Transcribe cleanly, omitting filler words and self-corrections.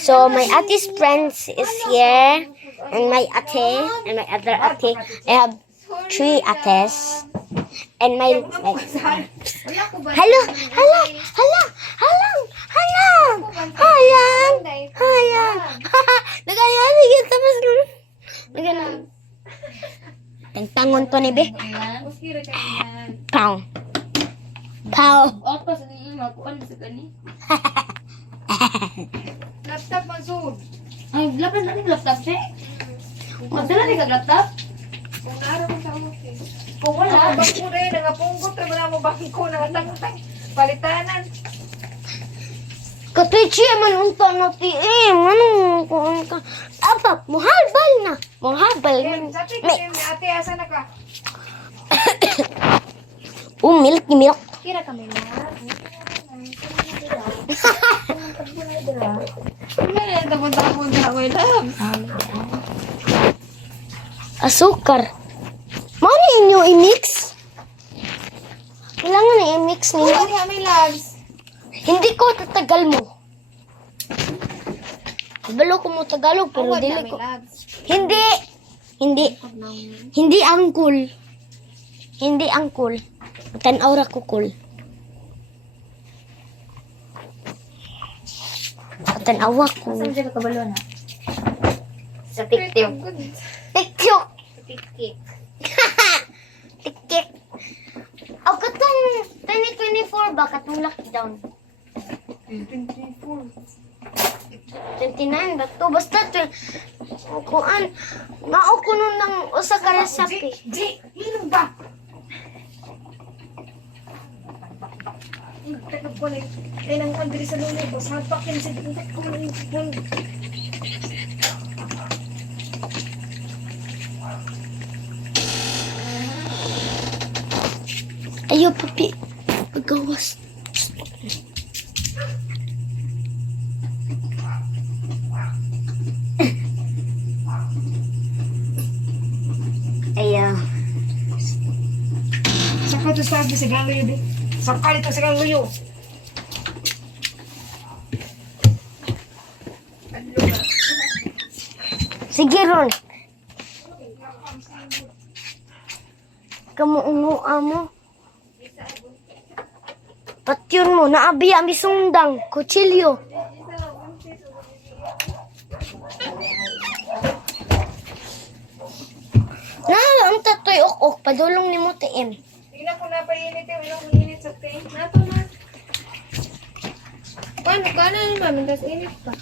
So my ate's friends is here, and my ate and my other ate. I have 3 ates, and my hello, nagayari tapos nagana. Tangtangon to ni be. Pow. Opo, sa ninyo, makuan sa gani. Laptop masud. Ay, lapas natin laptop, eh. Magdala ni kag laptop? Kung naara ko sa office. Kung wala. Bangko rin, nangapunggot na wala mo bangko, nangatang-tang. Palitanan. Katichi man unta na ti manong kuan ka. Apa, muhalbal na. Muhalbal man. Sa tingin, may ate, asa na ka? Milk. Kira kami na. Tapon-tapon na ako, love. Asukar. Mari inyo i-mix. Kailangan na i-mix Ano ninyo. niya, may loves? Hindi ko tatagal mo. Balo ko mo Tagalog pero Awad dili na, may ko. loves. Hindi angkol. Hindi angkol. Tanaw ra ko cool. Tanaw ko. Saan siya kakabalo na? Sa TikTok. TikTok. Tiktik. TikTok. Aw katong 2024 ba katong lockdown? 24. 29 ba to? Basta kuan mao ko nun ng usa ka recipe. Di, hinong ba? Teka ko na, ay nang andri sa luloy ko, sapak yan sa tingkat ko ng Ayo papi. Pagawas. Ayo. Saka to sabi sa galoy di. Saka dito sa galoy. Sige ron. Kamuunguan mo. Patyon mo, naabiya mi sundang, kutsilyo. Ang tatoy ok, padulong ni mo tiim. Tingnan ko na painit yung ilang init sa tingin. Nato na. Paano ka na naman? Mintas init pa.